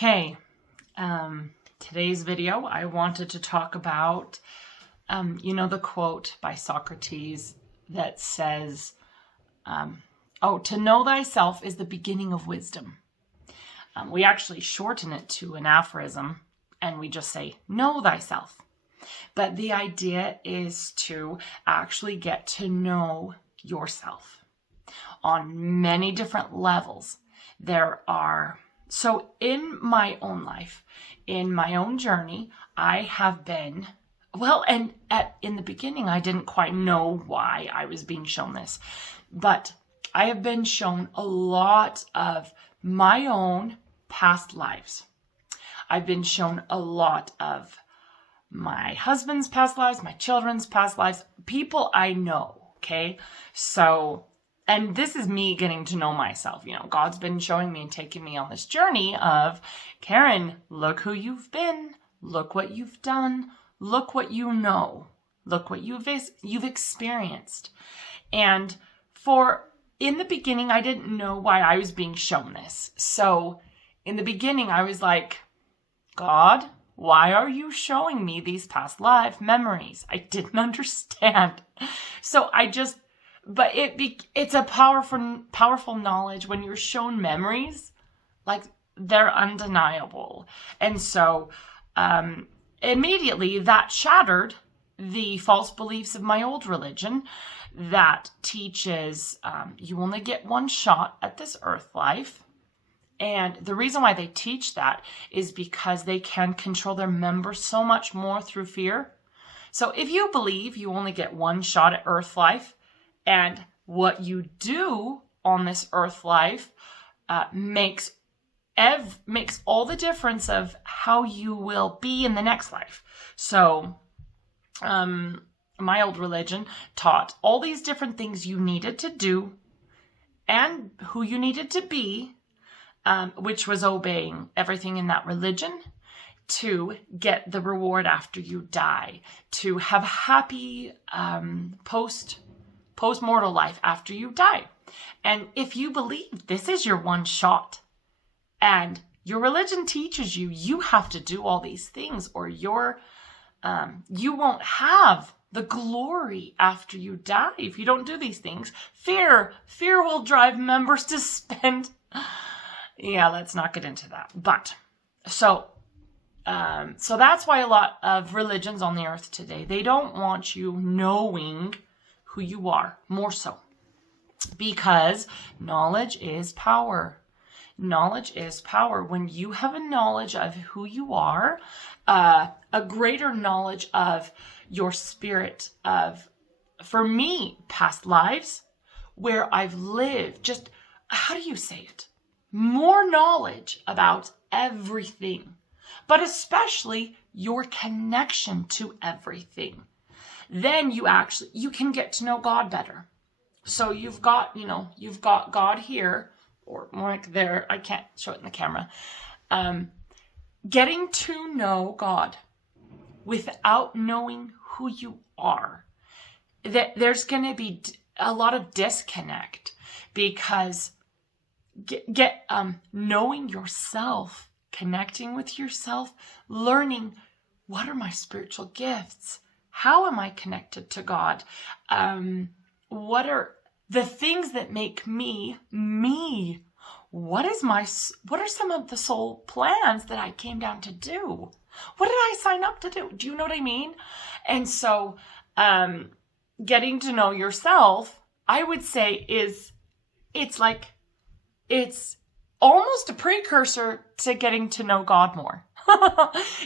Okay, today's video, I wanted to talk about, the quote by Socrates that says, to know thyself is the beginning of wisdom. We actually shorten it to an aphorism and we just say, know thyself. But the idea is to actually get to know yourself on many different levels. So in my own life, in my own journey, I have been, in the beginning, I didn't quite know why I was being shown this, but I have been shown a lot of my own past lives. I've been shown a lot of my husband's past lives, my children's past lives, people I know, okay? And this is me getting to know myself. God's been showing me and taking me on this journey of, Karen, look who you've been. Look what you've done. Look what you know. Look what you've experienced. And in the beginning, I didn't know why I was being shown this. So in the beginning, I was like, God, why are you showing me these past life memories? I didn't understand. But it's a powerful knowledge when you're shown memories, like they're undeniable. And so immediately that shattered the false beliefs of my old religion that teaches you only get one shot at this earth life. And the reason why they teach that is because they can control their members so much more through fear. So if you believe you only get one shot at earth life, and what you do on this earth life makes all the difference of how you will be in the next life. So my old religion taught all these different things you needed to do and who you needed to be, which was obeying everything in that religion to get the reward after you die, to have happy post-mortal life after you die. And if you believe this is your one shot and your religion teaches you have to do all these things or you won't have the glory after you die if you don't do these things. Fear will drive members to spend. Yeah, let's not get into that. But so that's why a lot of religions on the earth today, they don't want you knowing who you are, more so, because knowledge is power. Knowledge is power. When you have a knowledge of who you are, a greater knowledge of your spirit, for me, past lives where I've lived, just, how do you say it? More knowledge about everything, but especially your connection to everything. Then you can get to know God better. So you've got God here, or more like there, I can't show it in the camera. Getting to know God without knowing who you are. There's going to be a lot of disconnect because knowing yourself, connecting with yourself, learning what are my spiritual gifts? How am I connected to God? What are the things that make me, me? What are some of the soul plans that I came down to do? What did I sign up to do? Do you know what I mean? And so, getting to know yourself, I would say it's almost a precursor to getting to know God more.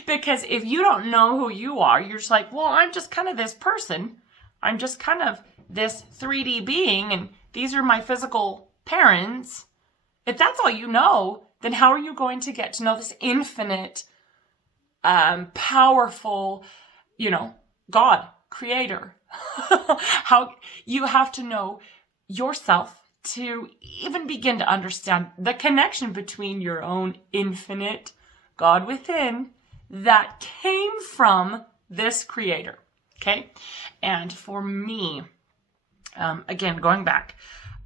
Because if you don't know who you are, you're just like, well, I'm just kind of this person. I'm just kind of this 3D being, and these are my physical parents. If that's all you know, then how are you going to get to know this infinite, powerful, God, creator? How you have to know yourself to even begin to understand the connection between your own infinite God within that came from this creator. Okay. And for me, again, going back,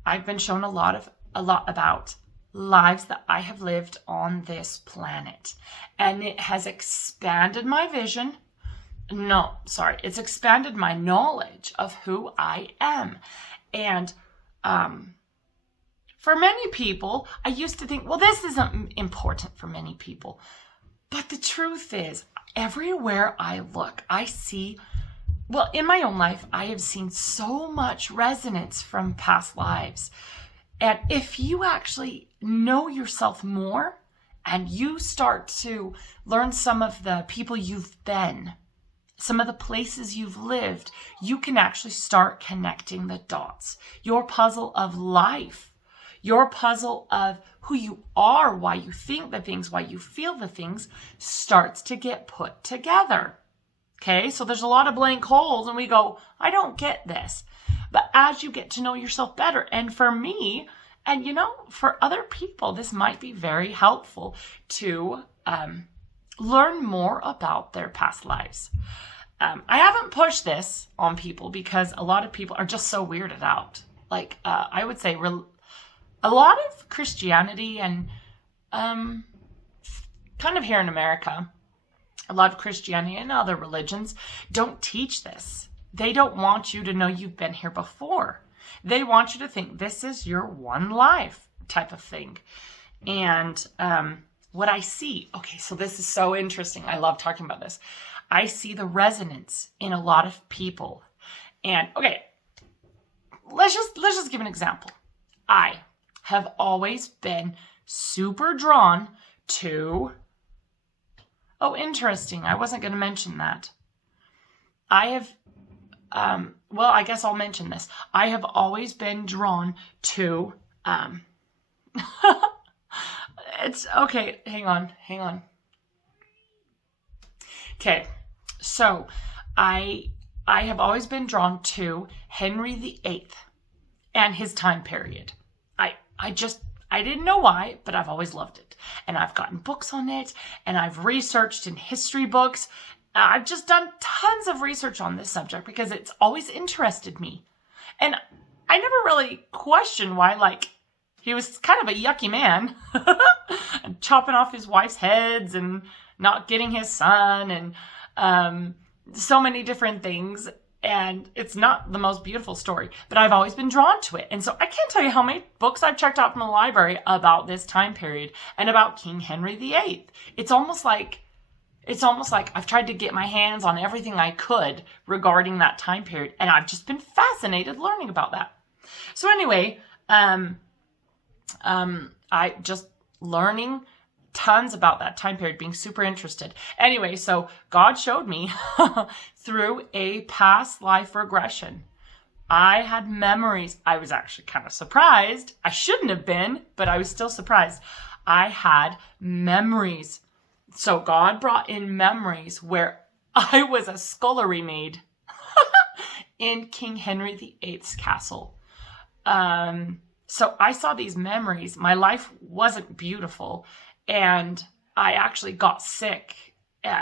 I've been shown a lot about lives that I have lived on this planet. And it has expanded my vision. No, sorry. It's expanded my knowledge of who I am. And for many people, I used to think, well, this isn't important for many people. But the truth is, everywhere I look, I see, well, in my own life, I have seen so much resonance from past lives. And if you actually know yourself more and you start to learn some of the people you've been, some of the places you've lived, you can actually start connecting the dots. Your puzzle of life, your puzzle of who you are, why you think the things, why you feel the things, starts to get put together. Okay, so there's a lot of blank holes and we go, I don't get this. But as you get to know yourself better, and for me, and for other people, this might be very helpful to learn more about their past lives. I haven't pushed this on people because a lot of people are just so weirded out. Like, I would say a lot of Christianity and kind of here in America, a lot of Christianity and other religions don't teach this. They don't want you to know you've been here before. They want you to think this is your one life type of thing. And what I see, okay, so this is so interesting. I love talking about this. I see the resonance in a lot of people. And okay, let's just give an example. I have always been super drawn to, oh, interesting. I wasn't going to mention that. I have, well, I guess I'll mention this. I have always been drawn to, it's, okay, hang on. Okay, so I have always been drawn to Henry VIII and his time period. I didn't know why, but I've always loved it. And I've gotten books on it, and I've researched in history books. I've just done tons of research on this subject because it's always interested me. And I never really questioned why, like, he was kind of a yucky man, and chopping off his wife's heads and not getting his son and so many different things. And it's not the most beautiful story, but I've always been drawn to it. And so I can't tell you how many books I've checked out from the library about this time period and about King Henry VIII. It's almost like I've tried to get my hands on everything I could regarding that time period. And I've just been fascinated learning about that. So anyway, I just learning tons about that time period, being super interested. Anyway, so God showed me through a past life regression. I had memories. I was actually kind of surprised. I shouldn't have been, but I was still surprised. I had memories. So God brought in memories where I was a scullery maid in King Henry VIII's castle. So I saw these memories. My life wasn't beautiful. And I actually got sick,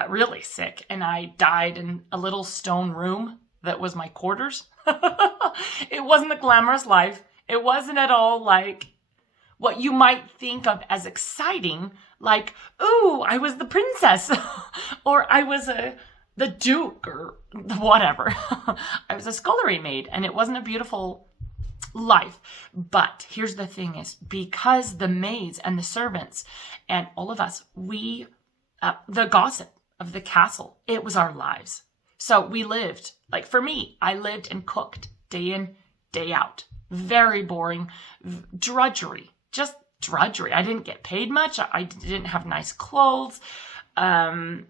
really sick, and I died in a little stone room that was my quarters. It wasn't a glamorous life. It wasn't at all like what you might think of as exciting, like, ooh, I was the princess, or I was the duke, or whatever. I was a scullery maid, and it wasn't a beautiful life. But here's the thing is, because the maids and the servants and all of us, we, the gossip of the castle, it was our lives. So we lived, like for me, I lived and cooked day in, day out. Very boring, drudgery, just drudgery. I didn't get paid much. I didn't have nice clothes. I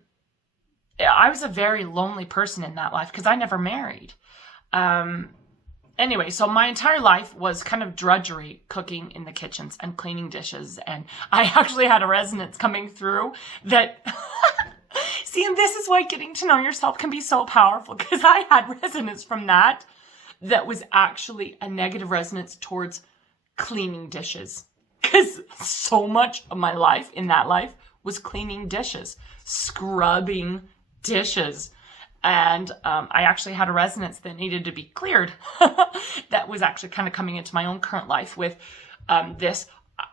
was a very lonely person in that life because I never married. Anyway, so my entire life was kind of drudgery, cooking in the kitchens and cleaning dishes. And I actually had a resonance coming through that, see, and this is why getting to know yourself can be so powerful, because I had resonance from that was actually a negative resonance towards cleaning dishes. Because so much of my life in that life was cleaning dishes, scrubbing dishes. And I actually had a resonance that needed to be cleared that was actually kind of coming into my own current life with this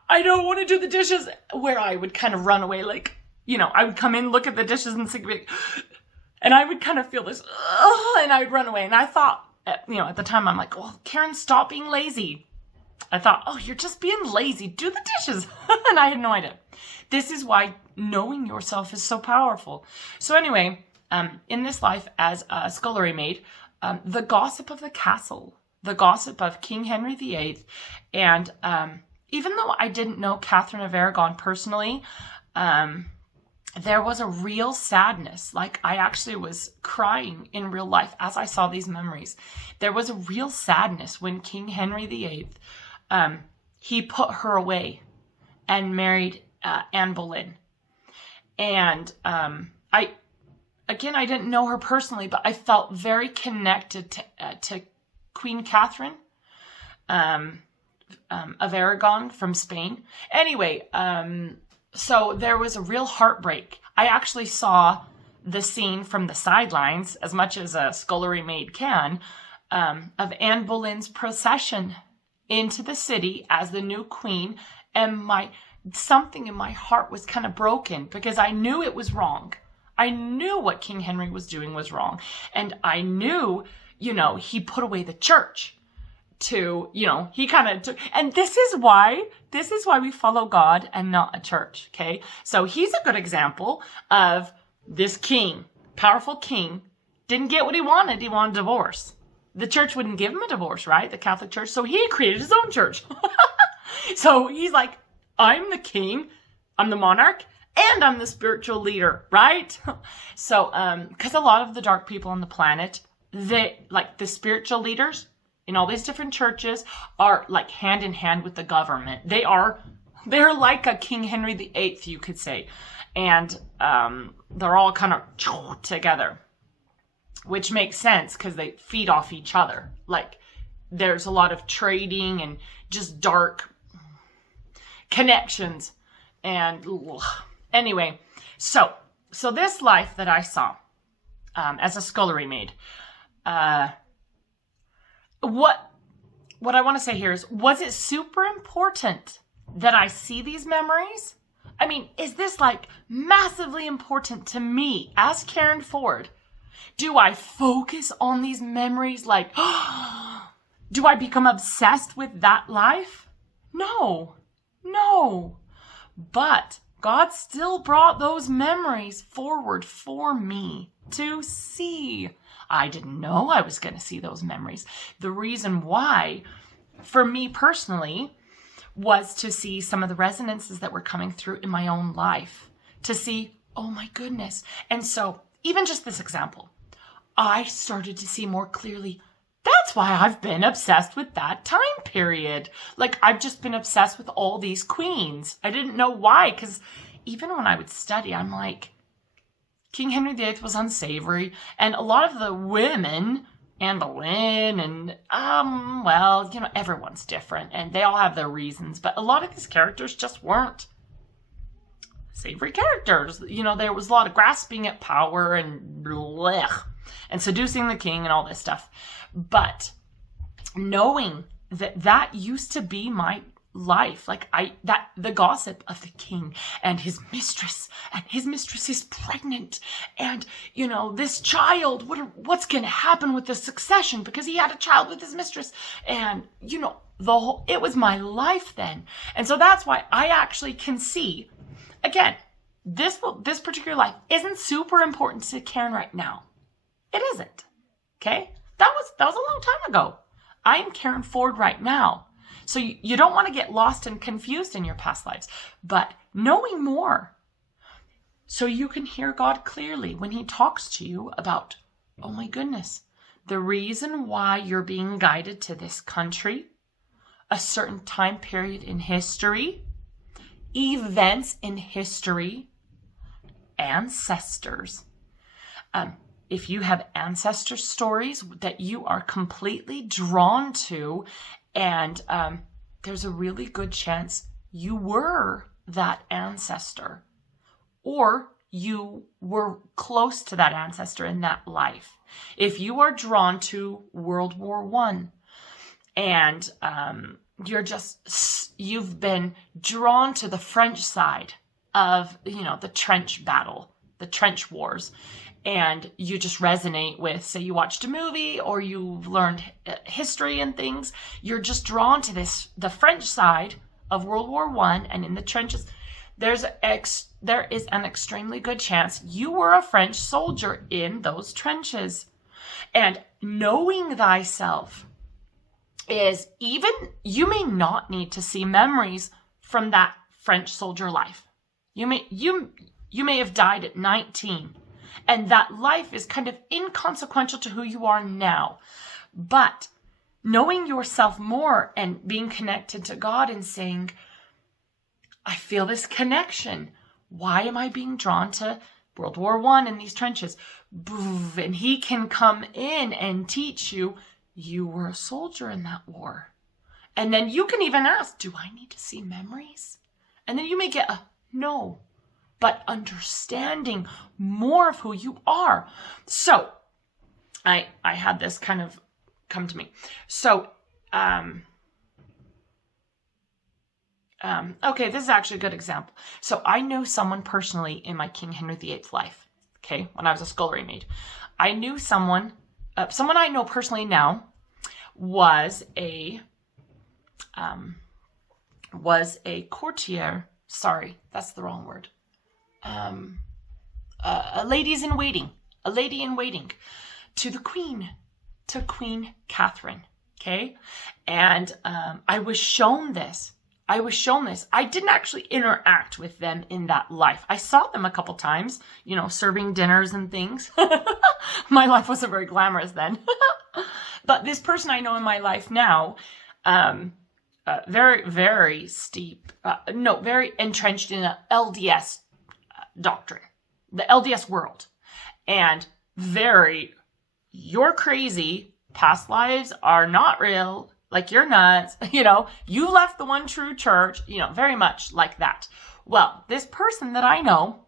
I don't want to do the dishes, where I would kind of run away, like, I would come in, look at the dishes and think, and I would kind of feel this, and I would run away. And I thought, at the time, I'm like, well, Karen, stop being lazy. I thought, oh, you're just being lazy. Do the dishes. And I had no idea. This is why knowing yourself is so powerful. So anyway, in this life as a scullery maid, the gossip of the castle, the gossip of King Henry VIII, and even though I didn't know Catherine of Aragon personally, there was a real sadness. Like, I actually was crying in real life as I saw these memories. There was a real sadness when King Henry VIII, he put her away and married Anne Boleyn. And I didn't know her personally, but I felt very connected to Queen Catherine of Aragon from Spain. Anyway, so there was a real heartbreak. I actually saw the scene from the sidelines, as much as a scullery maid can, of Anne Boleyn's procession into the city as the new queen, and something in my heart was kind of broken, because I knew it was wrong. I knew what King Henry was doing was wrong, and I knew, he put away the church to, he kind of took, and this is why we follow God and not a church, okay? So he's a good example of this king, powerful king, didn't get what he wanted. He wanted a divorce. The church wouldn't give him a divorce, right? The Catholic Church. So he created his own church. So he's like, I'm the king, I'm the monarch, and I'm the spiritual leader, right? So, because a lot of the dark people on the planet, like the spiritual leaders in all these different churches are like hand in hand with the government. They're like a King Henry VIII, you could say. And they're all kind of together, which makes sense because they feed off each other. Like, there's a lot of trading and just dark connections. And anyway, so this life that I saw as a scullery maid, what I want to say here is, was it super important that I see these memories? I mean, is this like massively important to me as Karen Ford? Do I focus on these memories? Like, do I become obsessed with that life? No. But God still brought those memories forward for me to see. I didn't know I was going to see those memories. The reason why, for me personally, was to see some of the resonances that were coming through in my own life. To see, oh my goodness. And so, even just this example, I started to see more clearly, that's why I've been obsessed with that time period. Like, I've just been obsessed with all these queens. I didn't know why, because even when I would study, I'm like, King Henry VIII was unsavory, and a lot of the women, Anne Boleyn, and, everyone's different, and they all have their reasons, but a lot of these characters just weren't savory characters. There was a lot of grasping at power and blech, and seducing the king and all this stuff. But knowing that used to be my life, like the gossip of the king and his mistress is pregnant, and this child, what's going to happen with the succession, because he had a child with his mistress, and it was my life then. And so that's why I actually can see, again, this particular life isn't super important to Karen right now. It isn't. Okay? That was a long time ago. I am Karen Ford right now. So you don't want to get lost and confused in your past lives, but knowing more so you can hear God clearly when he talks to you about, oh my goodness, the reason why you're being guided to this country, a certain time period in history, events in history, ancestors. If you have ancestor stories that you are completely drawn to, and there's a really good chance you were that ancestor, or you were close to that ancestor in that life. If you are drawn to World War I and, you've been drawn to the French side of, the trench battle, the trench wars, and you just resonate with, say you watched a movie or you've learned history and things, you're just drawn to the French side of World War I, and in the trenches, there is an extremely good chance you were a French soldier in those trenches. And knowing thyself is, even you may not need to see memories from that French soldier life. You may have died at 19, and that life is kind of inconsequential to who you are now. But knowing yourself more and being connected to God and saying, I feel this connection. Why am I being drawn to World War I in these trenches? And he can come in and teach you, you were a soldier in that war. And then you can even ask, do I need to see memories? And then you may get a no, but understanding more of who you are. So I had this kind of come to me. So, okay, this is actually a good example. So I know someone personally in my King Henry VIII life. Okay, when I was a scullery maid, I knew someone I know personally now was a courtier. Sorry, that's the wrong word. A lady in waiting to the Queen, to Queen Catherine. Okay, and I was shown this. I didn't actually interact with them in that life. I saw them a couple times, serving dinners and things. My life wasn't very glamorous then. But this person I know in my life now, very, very very entrenched in the LDS doctrine, the LDS world. And you're crazy, past lives are not real, like you're nuts, you left the one true church, very much like that. Well, this person that I know,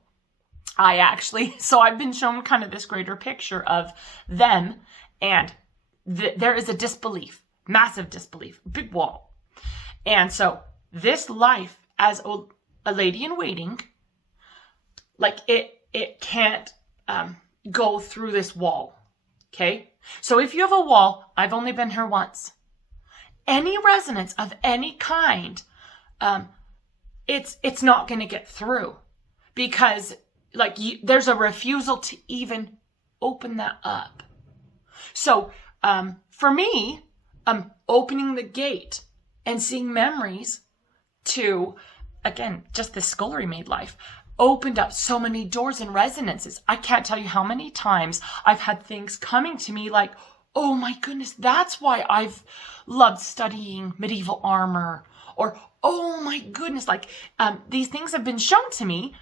so I've been shown kind of this greater picture of them, and there is a disbelief, massive disbelief, big wall. And so this life as a lady in waiting, like it can't go through this wall, okay? So if you have a wall, I've only been here once. Any resonance of any kind, it's not going to get through, because there's a refusal to even open that up. So for me, opening the gate and seeing memories to, again, just this scullery maid life opened up so many doors and resonances. I can't tell you how many times I've had things coming to me like, oh my goodness, that's why I've loved studying medieval armor. Or, oh my goodness, these things have been shown to me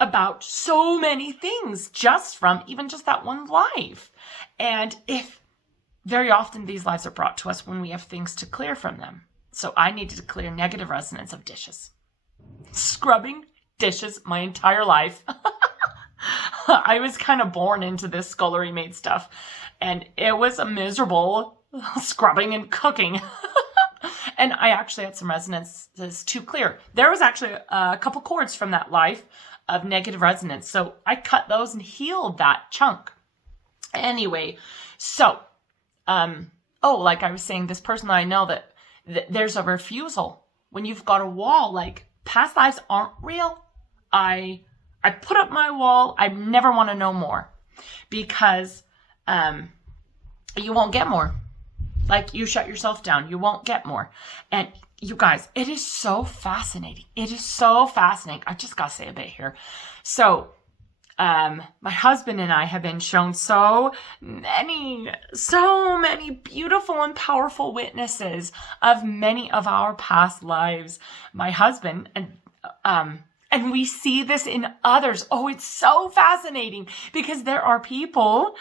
about so many things just from even just that one life. And very often these lives are brought to us when we have things to clear from them. So I needed to clear negative resonance of dishes. Scrubbing dishes my entire life. I was kind of born into this scullery maid stuff, and it was a miserable scrubbing and cooking. And I actually had some resonances to clear. There was actually a couple cords from that life of negative resonance. So I cut those and healed that chunk. Anyway, so, like I was saying, this person that I know that there's a refusal when you've got a wall, like past lives aren't real. I put up my wall. I never want to know more, because you won't get more. Like, you shut yourself down. You won't get more. And you guys, it is so fascinating. It is so fascinating. I just got to say a bit here. So, my husband and I have been shown so many beautiful and powerful witnesses of many of our past lives. My husband, and we see this in others. Oh, it's so fascinating, because there are people,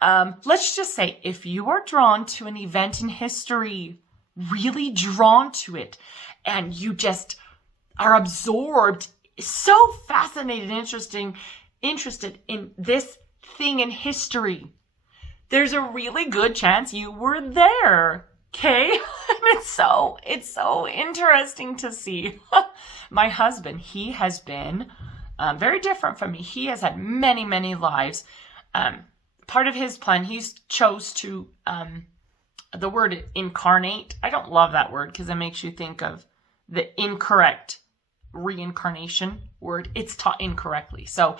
let's just say, if you are drawn to an event in history, really drawn to it, and you just are absorbed, so fascinated and interested in this thing in history, there's a really good chance you were there Okay. And it's so interesting to see. My husband, he has been very different from me. He has had many, many lives. Part of his plan, he's chose to, the word incarnate. I don't love that word because it makes you think of the incorrect reincarnation word. It's taught incorrectly. So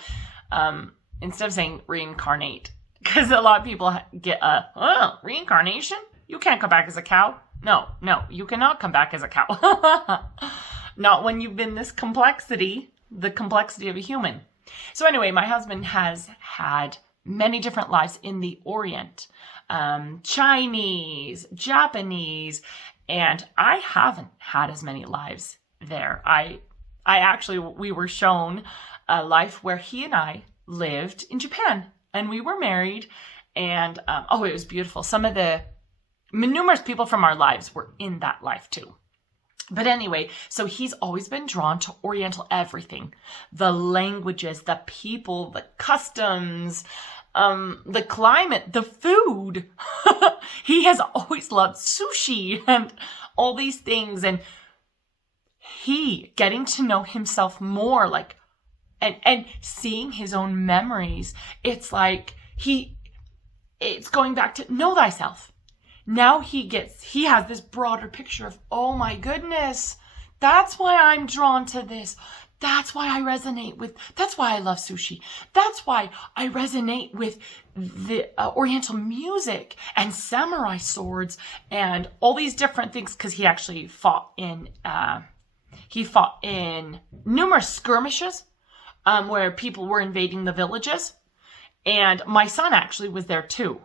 instead of saying reincarnate, because a lot of people get reincarnation? You can't come back as a cow. No, you cannot come back as a cow. Not when you've been this complexity, the complexity of a human. So anyway, my husband has had many different lives in the Orient, Chinese, Japanese, and I haven't had as many lives there. I actually, we were shown a life where he and I lived in Japan, and we were married, and it was beautiful. Some of the numerous people from our lives were in that life too. But anyway, so he's always been drawn to Oriental everything. The languages, the people, the customs, the climate, the food. He has always loved sushi and all these things. And he getting to know himself more, like, and seeing his own memories. It's like it's going back to know thyself. Now he has this broader picture of, oh my goodness, that's why I'm drawn to this. That's why I resonate with, that's why I love sushi. That's why I resonate with the Oriental music and samurai swords and all these different things. Cause he actually fought in numerous skirmishes, where people were invading the villages. And my son actually was there too.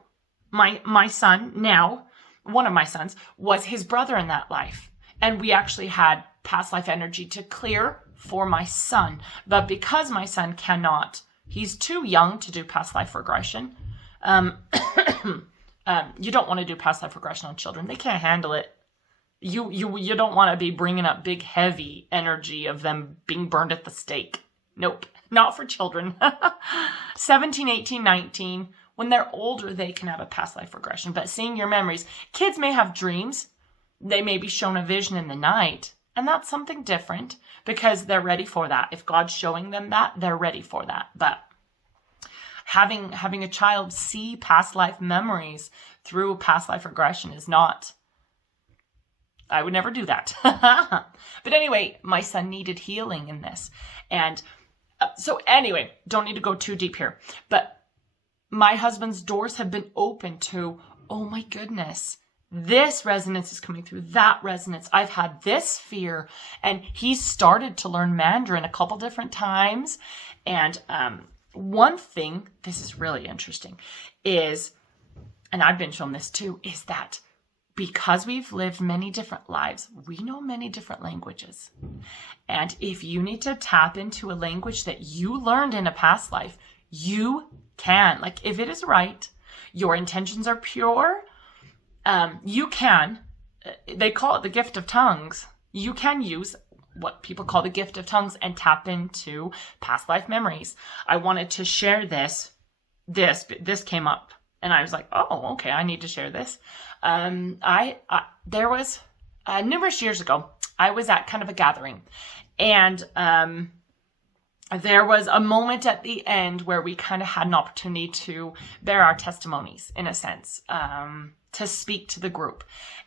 My son now, one of my sons, was his brother in that life. And we actually had past life energy to clear for my son. But because my son cannot, he's too young to do past life regression. You don't want to do past life regression on children. They can't handle it. You don't want to be bringing up big, heavy energy of them being burned at the stake. Nope, not for children. 17, 18, 19. When they're older, they can have a past life regression. But seeing your memories, kids may have dreams. They may be shown a vision in the night. And that's something different because they're ready for that. If God's showing them that, they're ready for that. But having a child see past life memories through past life regression is not, I would never do that. But anyway, my son needed healing in this. And so anyway, don't need to go too deep here. But my husband's doors have been open to, oh my goodness, this resonance is coming through, that resonance. I've had this fear. And he started to learn Mandarin a couple different times. And one thing, this is really interesting, is, and I've been shown this too, is that because we've lived many different lives, we know many different languages. And if you need to tap into a language that you learned in a past life, you can. Like, if it is right, your intentions are pure, you can. They call it the gift of tongues. You can use what people call the gift of tongues and tap into past life memories. I wanted to share this came up. And I was like, oh, okay, I need to share this. There was numerous years ago, I was at kind of a gathering, and there was a moment at the end where we kind of had an opportunity to bear our testimonies, in a sense, to speak to the group.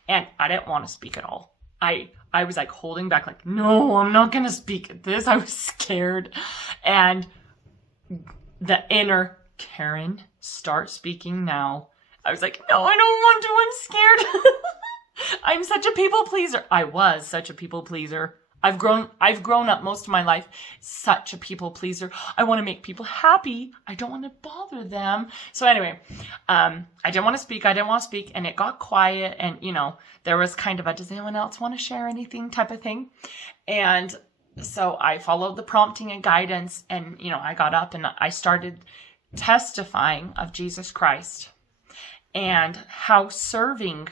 And I didn't want to speak at all. I was like holding back, like, no, I'm not going to speak at this. I was scared. And the inner Karen, start speaking now. I was like, no, I don't want to. I'm scared. I'm such a people pleaser. I was such a people pleaser. I've grown up most of my life such a people pleaser. I want to make people happy. I don't want to bother them. So anyway, I didn't want to speak. And it got quiet. And, there was kind of a, does anyone else want to share anything type of thing? And so I followed the prompting and guidance. And, I got up and I started testifying of Jesus Christ and how serving,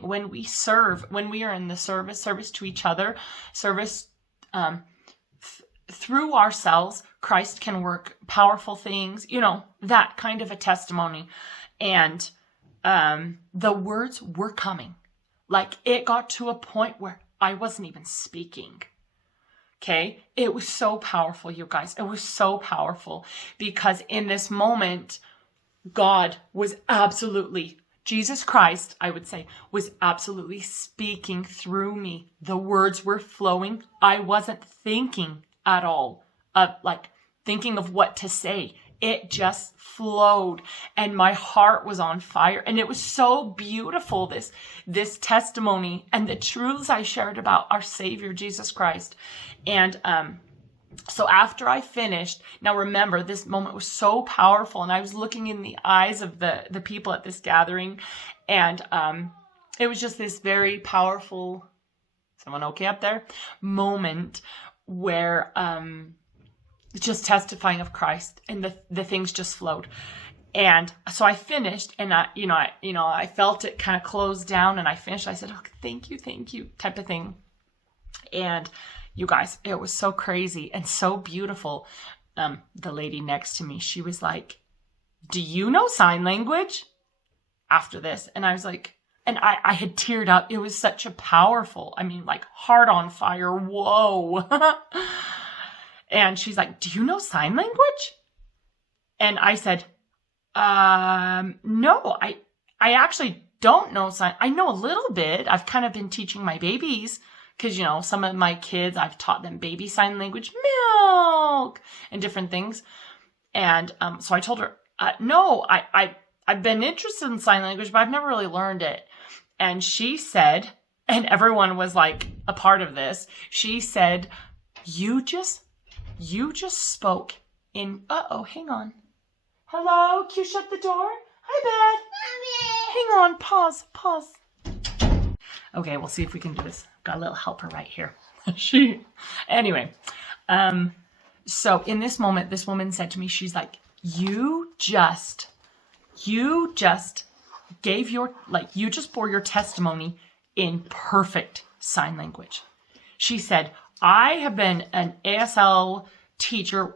when we serve, when we are in the service to each other, service through ourselves, Christ can work powerful things, that kind of a testimony. And the words were coming. Like, it got to a point where I wasn't even speaking. Okay? It was so powerful, you guys. It was so powerful because in this moment, God was absolutely, Jesus Christ, I would say, was absolutely speaking through me. The words were flowing. I wasn't thinking at all of thinking of what to say. It just flowed and my heart was on fire. And it was so beautiful, this testimony and the truths I shared about our Savior, Jesus Christ. And so after I finished, now remember, this moment was so powerful and I was looking in the eyes of the people at this gathering. And it was just this very powerful, someone okay up there, moment where just testifying of Christ and the things just flowed. And so I finished and I felt it kind of close down and I finished. I said, oh, thank you type of thing. And you guys, it was so crazy and so beautiful. The lady next to me, she was like, do you know sign language after this? And I was like, and I had teared up. It was such a powerful, heart on fire. Whoa. And she's like, do you know sign language? And I said, no, I actually don't know sign. I know a little bit. I've kind of been teaching my babies because, some of my kids, I've taught them baby sign language, milk, and different things. And so I told her, no, I've been interested in sign language, but I've never really learned it. And she said, and everyone was like a part of this, she said, you just spoke in, hang on. Hello, can you shut the door? Hi, Beth. Mommy. Hang on, pause. Okay, we'll see if we can do this. Got a little helper right here. Anyway, so in this moment, this woman said to me, she's like, you just gave you just bore your testimony in perfect sign language. She said, I have been an ASL teacher,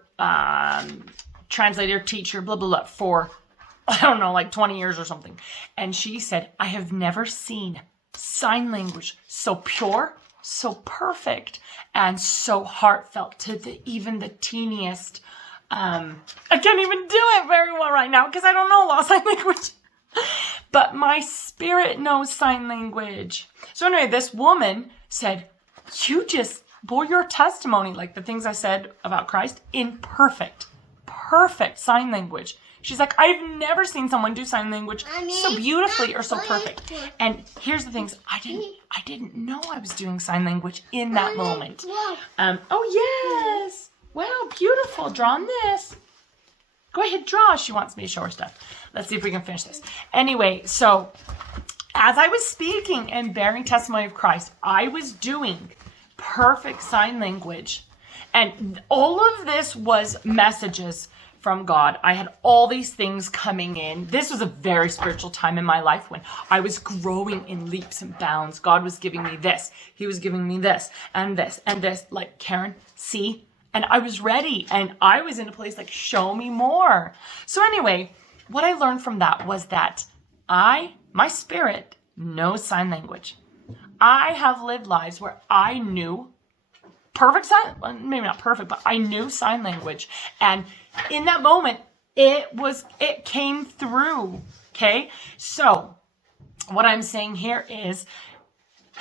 translator, teacher, blah, blah, blah, for, 20 years or something. And she said, I have never seen sign language so pure, so perfect, and so heartfelt to even the teeniest. I can't even do it very well right now because I don't know a lot of sign language. But my spirit knows sign language. So anyway, this woman said, you just bore your testimony, like the things I said about Christ, in perfect sign language. She's like, I've never seen someone do sign language so beautifully or so perfect. And here's the things, I didn't know I was doing sign language in that moment. Oh yes, wow, beautiful. Draw on this. Go ahead, draw. She wants me to show her stuff. Let's see if we can finish this. Anyway, so as I was speaking and bearing testimony of Christ, I was doing perfect sign language. And all of this was messages from God. I had all these things coming in. This was a very spiritual time in my life when I was growing in leaps and bounds. God was giving me this. He was giving me this and this and this. Like, Karen, see? And I was ready and I was in a place like, show me more. So anyway, what I learned from that was that my spirit knows sign language. I have lived lives where I knew perfect sign, maybe not perfect, but I knew sign language. And in that moment, it came through. Okay. So what I'm saying here is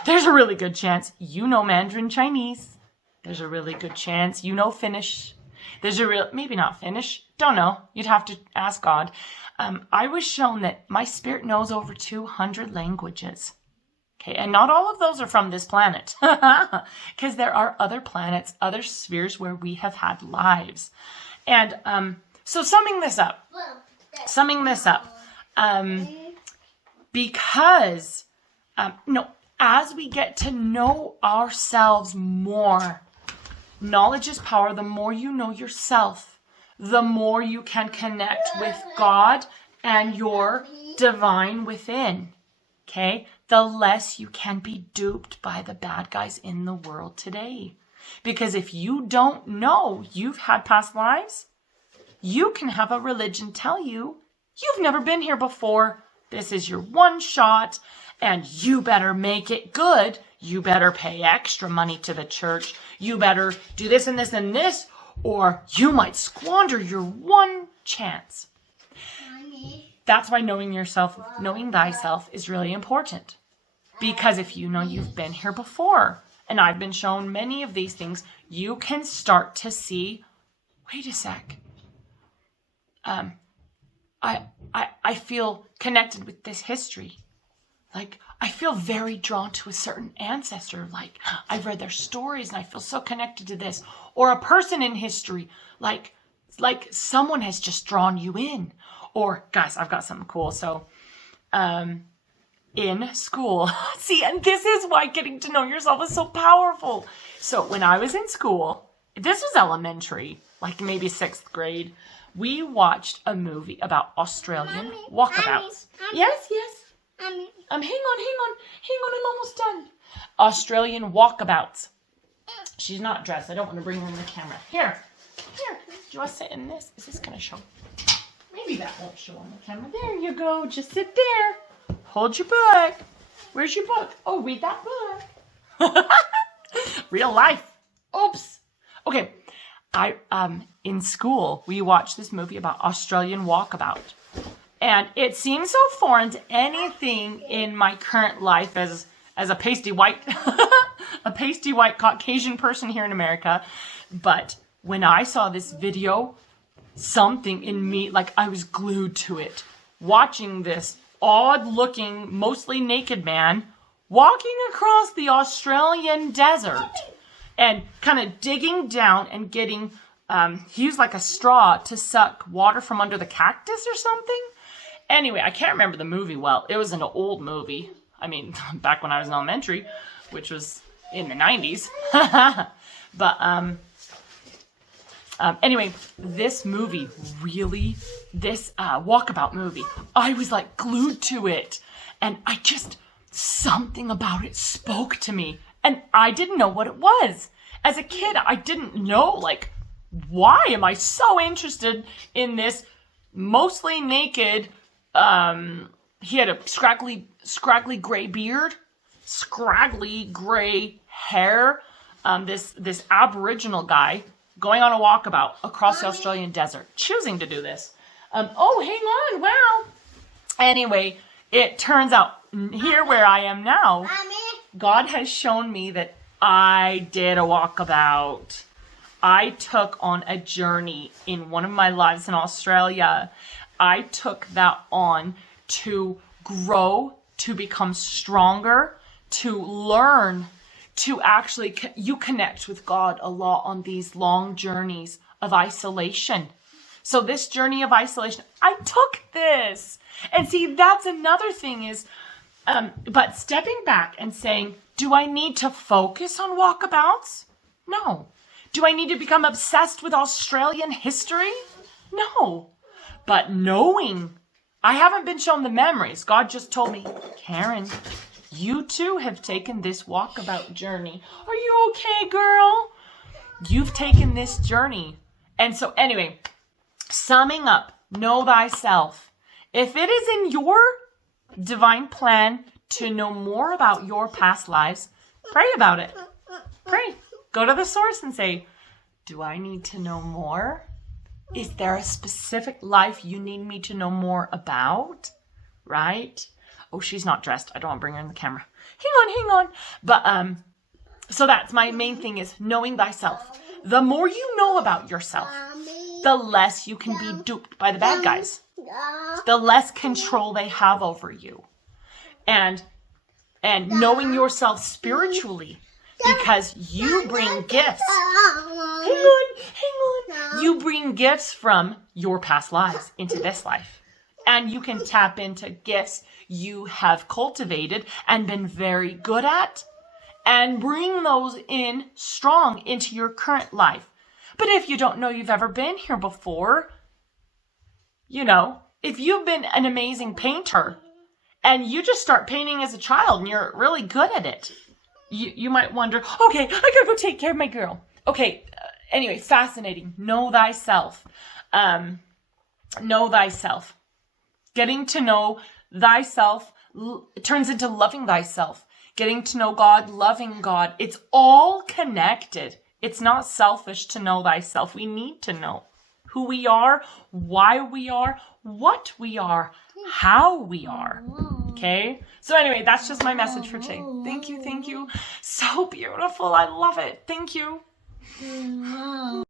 there's a really good chance you know Mandarin Chinese. There's a really good chance you know Finnish. Maybe not Finnish. Don't know. You'd have to ask God. I was shown that my spirit knows over 200 languages. Okay, and not all of those are from this planet. Because there are other planets, other spheres where we have had lives. And so summing this up, because, as we get to know ourselves more, knowledge is power. The more you know yourself, the more you can connect with God and your divine within. Okay? The less you can be duped by the bad guys in the world today. Because if you don't know you've had past lives, you can have a religion tell you you've never been here before. This is your one shot, and you better make it good. You better pay extra money to the church. You better do this and this and this, or you might squander your one chance. That's why knowing yourself, knowing thyself is really important. Because if you know you've been here before, and I've been shown many of these things, you can start to see, wait a sec. I feel connected with this history. Like, I feel very drawn to a certain ancestor. Like, I've read their stories and I feel so connected to this. Or a person in history, like someone has just drawn you in. Or, guys, I've got something cool. So, in school, see, and this is why getting to know yourself is so powerful. So, when I was in school, this was elementary, like maybe 6th grade, we watched a movie about Australian walkabouts. Yes. Hang on, I'm almost done. Australian walkabouts. She's not dressed. I don't want to bring her in the camera. Here. Do you want to sit in this? Is this going to show? Maybe that won't show on the camera. There you go. Just sit there. Hold your book. Where's your book? Oh, read that book. Real life. Oops. Okay. In school, we watched this movie about Australian walkabout. And it seems so foreign to anything in my current life as a pasty white Caucasian person here in America. But when I saw this video, something in me, like I was glued to it, watching this odd-looking, mostly naked man walking across the Australian desert and kind of digging down and getting, he used like a straw to suck water from under the cactus or something. Anyway, I can't remember the movie well. It was an old movie. I mean, back when I was in elementary, which was in the 90s. But anyway, this movie really, this walkabout movie, I was like glued to it. And something about it spoke to me. And I didn't know what it was. As a kid, I didn't know, like, why am I so interested in this mostly naked, he had a scraggly gray beard, scraggly gray hair, this Aboriginal guy going on a walkabout across the Australian desert, choosing to do this. Oh, hang on, wow. Anyway, it turns out here where I am now, God has shown me that I did a walkabout. I took on a journey in one of my lives in Australia. I took that on to grow, to become stronger, to learn, to actually, you connect with God a lot on these long journeys of isolation. So this journey of isolation, I took this. And see, that's another thing is, but stepping back and saying, do I need to focus on walkabouts? No. Do I need to become obsessed with Australian history? No. But knowing, I haven't been shown the memories. God just told me, Karen, you too have taken this walkabout journey. Are you okay, girl? You've taken this journey. And so anyway, summing up, know thyself. If it is in your divine plan to know more about your past lives, pray about it. Pray. Go to the source and say, do I need to know more? Is there a specific life you need me to know more about? Right? Oh, she's not dressed. I don't want to bring her in the camera. Hang on. But, so that's my main thing is knowing thyself. The more you know about yourself, the less you can be duped by the bad guys. The less control they have over you. And knowing yourself spiritually, because you bring gifts. Hang on. You bring gifts from your past lives into this life. And you can tap into gifts you have cultivated and been very good at and bring those in strong into your current life. But if you don't know you've ever been here before, if you've been an amazing painter and you just start painting as a child and you're really good at it, you might wonder, okay, I gotta go take care of my girl. Okay, anyway, fascinating. Know thyself. Know thyself. Getting to know thyself turns into loving thyself, getting to know God, loving God. It's all connected. It's not selfish to know thyself. We need to know who we are, why we are, what we are, how we are. Okay? So anyway, that's just my message for today. Thank you. Thank you. So beautiful. I love it. Thank you.